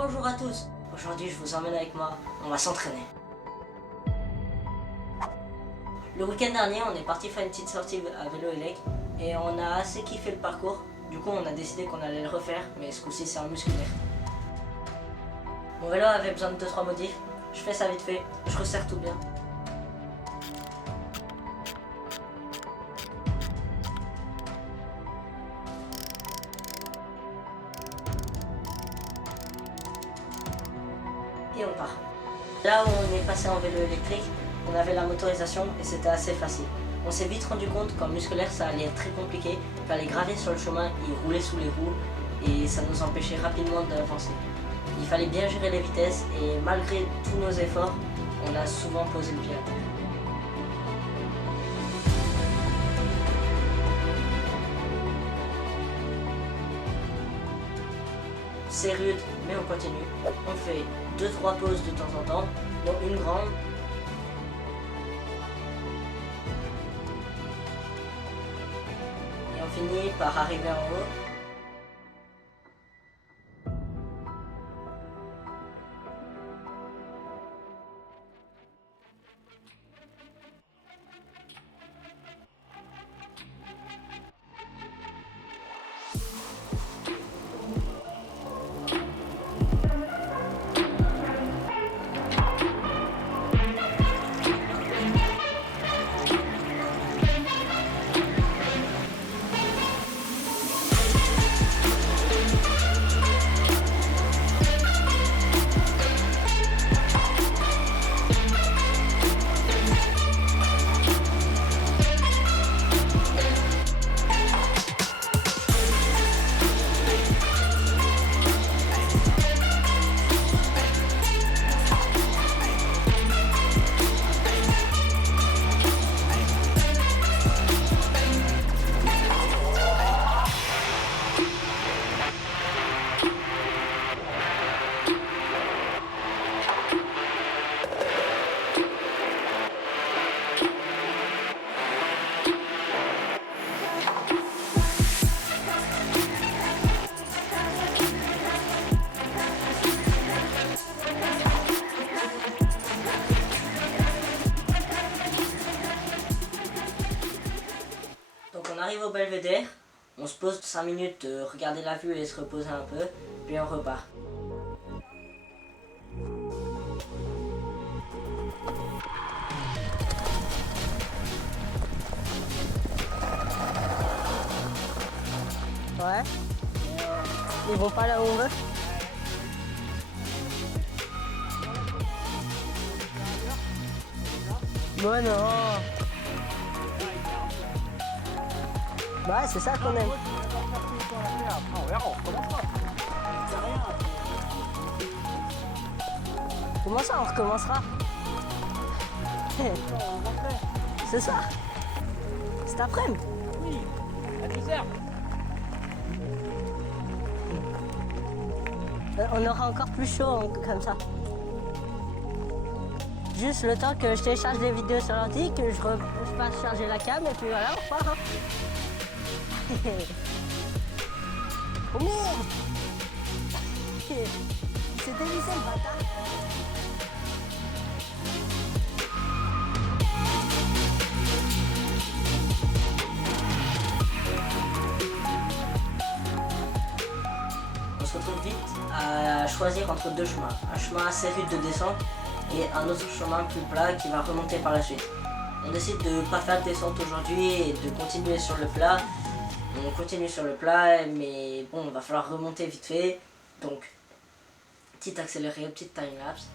Bonjour à tous. Aujourd'hui, je vous emmène avec moi. On va s'entraîner. Le week-end dernier, on est parti faire une petite sortie à vélo électrique et on a assez kiffé le parcours. Du coup, on a décidé qu'on allait le refaire, mais ce coup-ci, c'est en musculaire. Mon vélo avait besoin de 2-3 modifs. Je fais ça vite fait. Je resserre tout bien. Et on part. Là où on est passé en vélo électrique, on avait la motorisation et c'était assez facile. On s'est vite rendu compte qu'en musculaire ça allait être très compliqué, il fallait graver sur le chemin et rouler sous les roues et ça nous empêchait rapidement d'avancer. Il fallait bien gérer les vitesses et malgré tous nos efforts, on a souvent posé le pied à terre. C'est rude, mais on continue. On fait 2-3 pauses de temps en temps, dont une grande. Et on finit par arriver en haut. On arrive au belvédère, on se pose 5 minutes, regarder la vue et se reposer un peu, puis on repart. Ouais. Ils vont pas là où on veut. Bon non. Bah c'est ça qu'on aime. Comment ça on recommencera? C'est ça. Cet après-midi. Oui, à 10h. On aura encore plus chaud comme ça. Juste le temps que je télécharge des vidéos sur l'ordi, que je fasse charger la cam et puis voilà, on repart. Oh merde! C'est dévissé le bâtard! On se retrouve vite à choisir entre deux chemins. Un chemin assez rude de descente et un autre chemin plus plat qui va remonter par la suite. On décide de ne pas faire de descente aujourd'hui et de continuer sur le plat. On continue sur le plat, mais bon, il va falloir remonter vite fait. Donc, petite accélérée, petite time-lapse.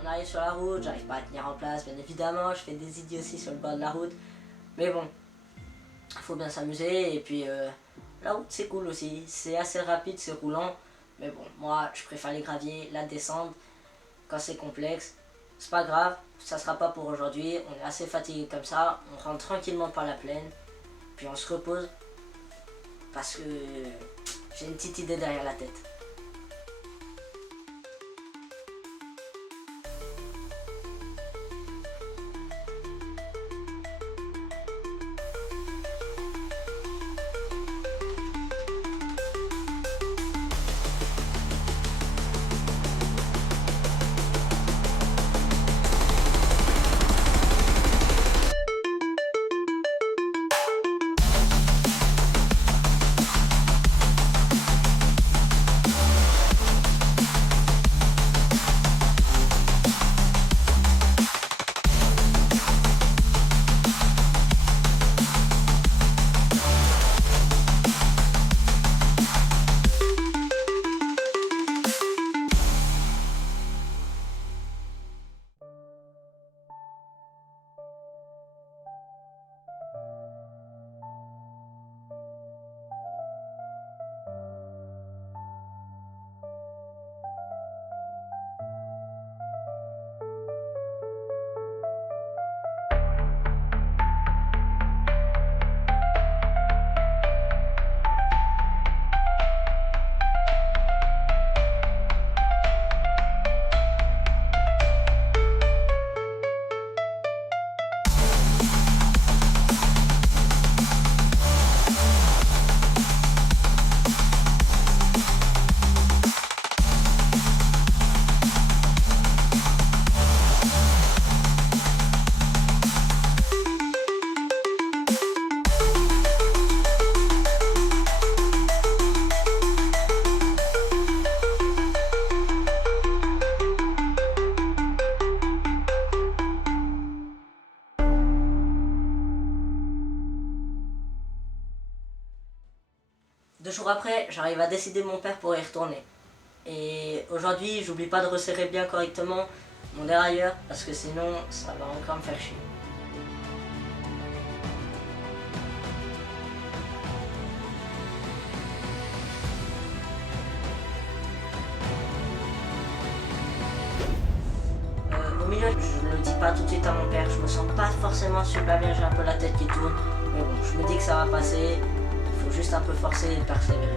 On arrive sur la route, j'arrive pas à tenir en place, bien évidemment, je fais des idioties sur le bord de la route. Mais bon, faut bien s'amuser, et puis la route c'est cool aussi, c'est assez rapide, c'est roulant. Mais bon, moi je préfère les graviers, la descente, quand c'est complexe. C'est pas grave, ça sera pas pour aujourd'hui, on est assez fatigué comme ça, on rentre tranquillement par la plaine, puis on se repose, parce que j'ai une petite idée derrière la tête. Deux jours après, j'arrive à décider mon père pour y retourner. Et aujourd'hui, j'oublie pas de resserrer bien correctement mon dérailleur parce que sinon, ça va encore me faire chier. Au milieu, je ne le dis pas tout de suite à mon père, je me sens pas forcément super bien, j'ai un peu la tête qui tourne. Mais bon, je me dis que ça va passer, il faut juste un peu forcer et persévérer.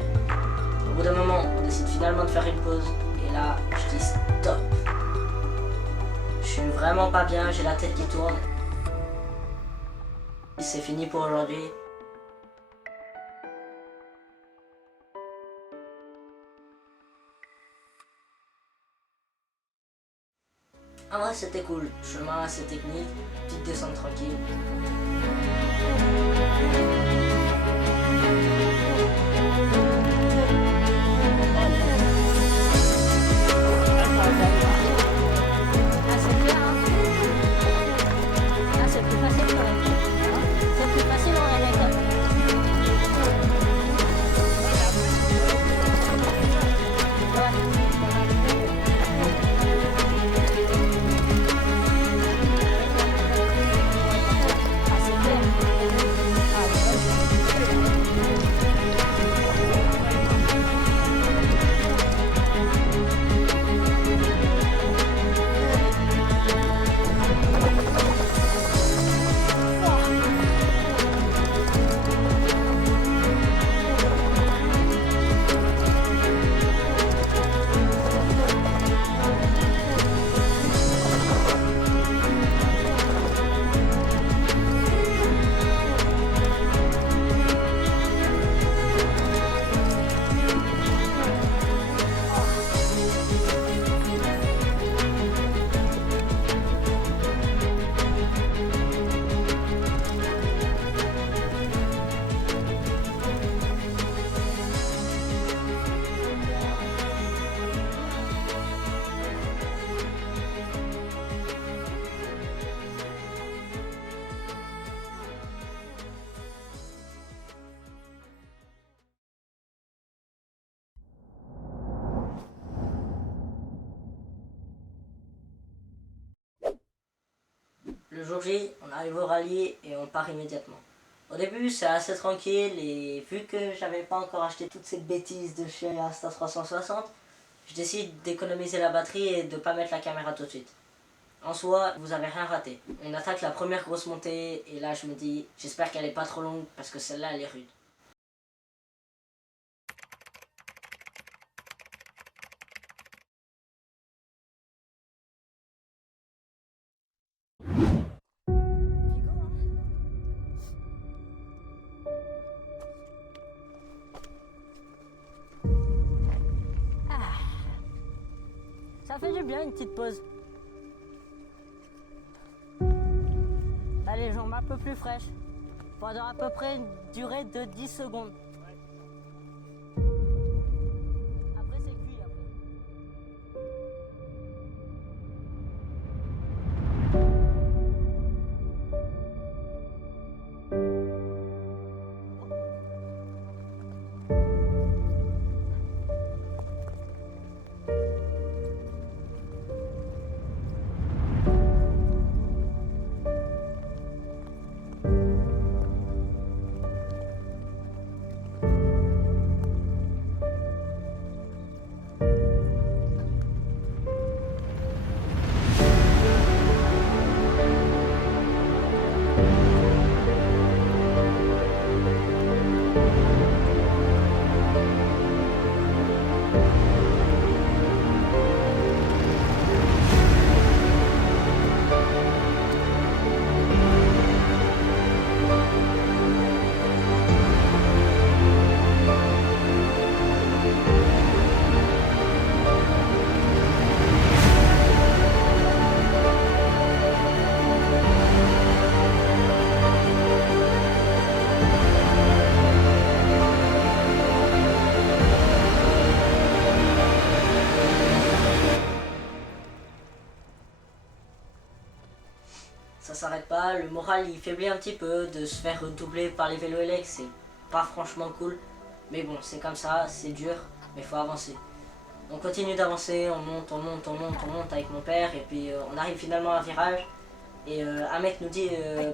Au bout d'un moment, on décide finalement de faire une pause. Et là, je dis stop. Je suis vraiment pas bien, j'ai la tête qui tourne. C'est fini pour aujourd'hui. En vrai c'était cool, chemin assez technique, petite descente tranquille. Le jour J, on arrive au rallye et on part immédiatement. Au début, c'est assez tranquille et vu que j'avais pas encore acheté toutes ces bêtises de chez Insta360, je décide d'économiser la batterie et de pas mettre la caméra tout de suite. En soi, vous avez rien raté. On attaque la première grosse montée et là je me dis, j'espère qu'elle est pas trop longue parce que celle-là elle est rude. Ça fait du bien une petite pause. Là les jambes un peu plus fraîches. Pendant à peu près une durée de 10 secondes. Après c'est cuit après. Ça s'arrête pas, le moral il faiblit un petit peu, de se faire doubler par les vélos électriques, c'est pas franchement cool. Mais bon, c'est comme ça, c'est dur, mais faut avancer. On continue d'avancer, on monte, on monte, on monte, on monte avec mon père, et puis on arrive finalement à un virage. Et un mec nous dit,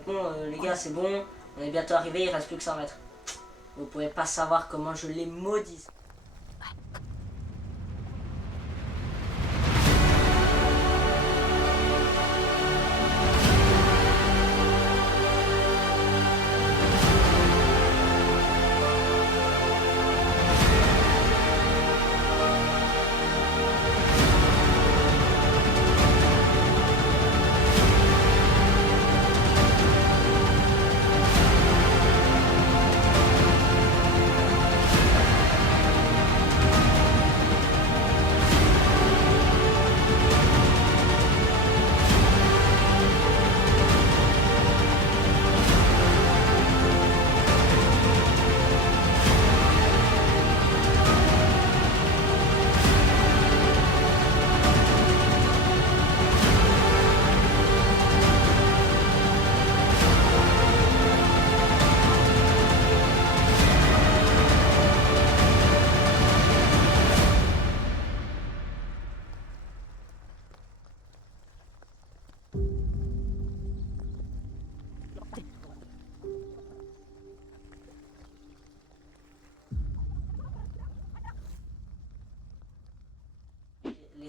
bon les gars c'est bon, on est bientôt arrivé, il reste plus que 100 mètres. Vous pouvez pas savoir comment je l'ai maudit.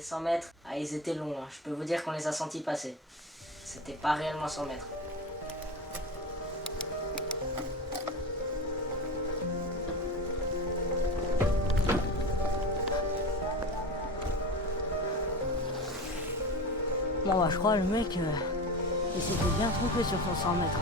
100 mètres, ah, ils étaient longs, hein. Je peux vous dire qu'on les a sentis passer. C'était pas réellement 100 mètres. Bon bah je crois le mec il s'était bien trompé sur son 100 mètres.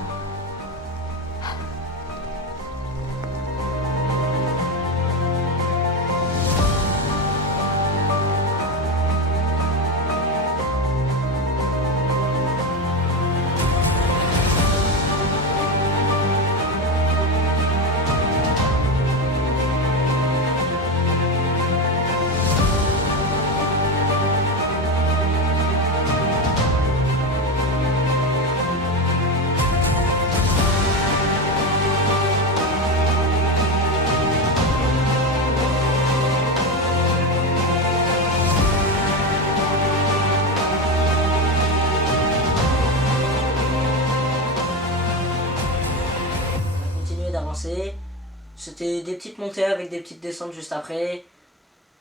C'était des petites montées avec des petites descentes juste après.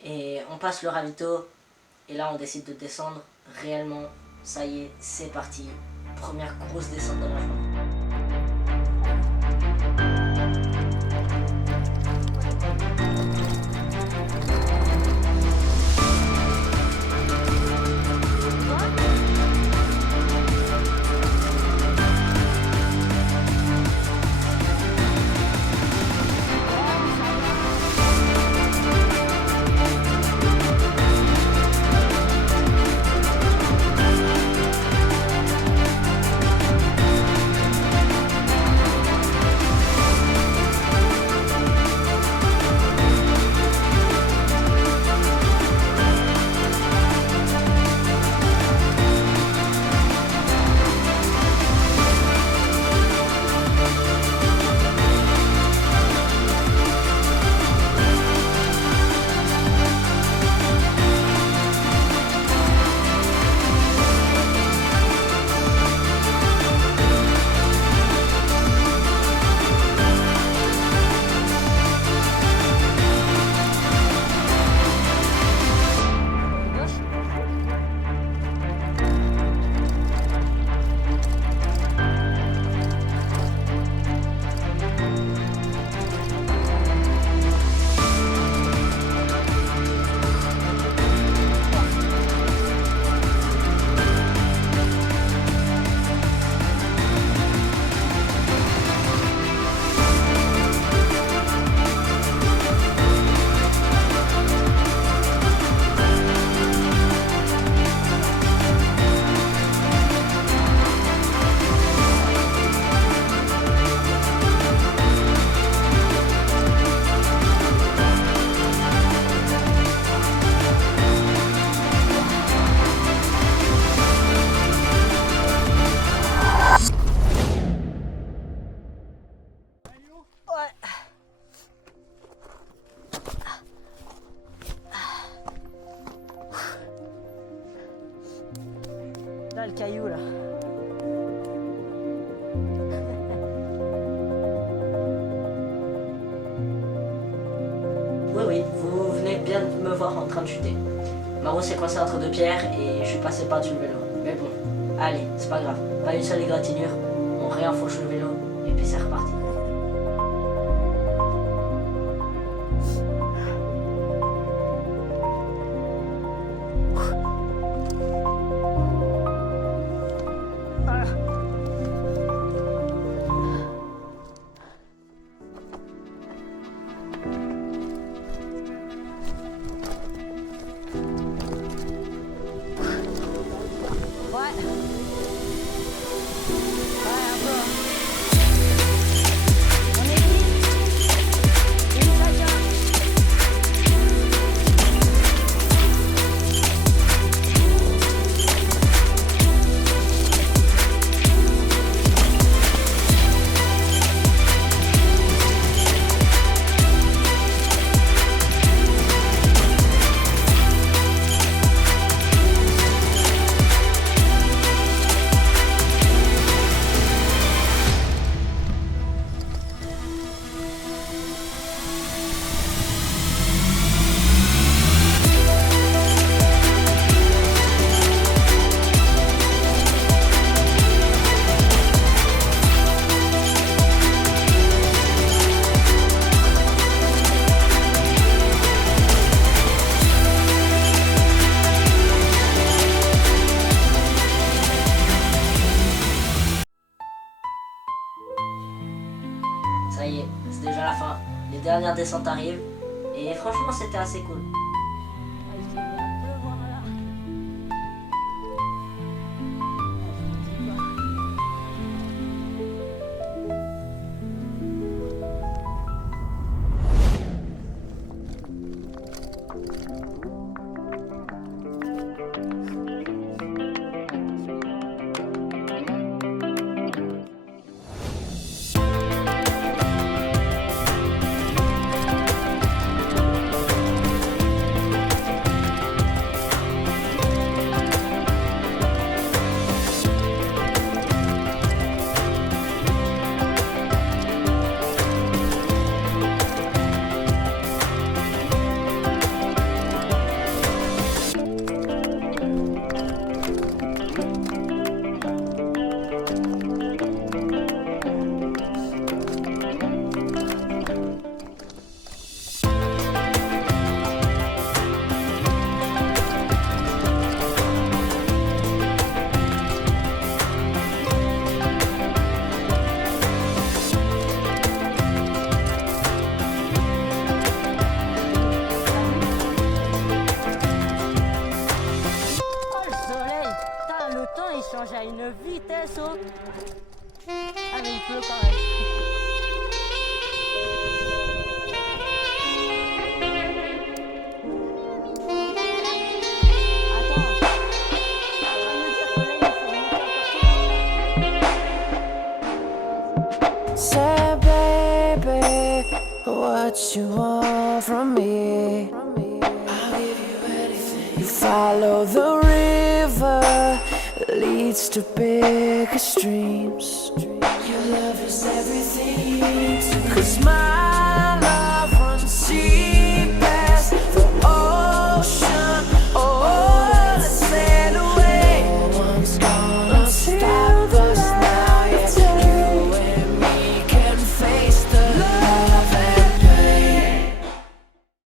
Et on passe le ravito. Et là on décide de descendre. Réellement, ça y est, c'est parti. Première grosse descente de la journée. Là, le caillou, là. Oui, vous venez bien de me voir en train de chuter. Maro s'est coincé entre deux pierres et je suis passé par-dessus le vélo. Mais bon, allez, c'est pas grave. Pas une seule égratignure, on réenfourche le vélo et puis c'est reparti. Ouais, un peu. Ça y est, c'est déjà la fin. Les dernières descentes arrivent. Et franchement, c'était assez cool. Ah, il s'est mis à pleuvoir là. Il change à une vitesse, oh. Ah mais il pleut quand même. Attends. Tu vas me dire que là il faut remonter encore. Say, baby, what you want from me? I'll give you anything. You follow the river, leads to bigger streams.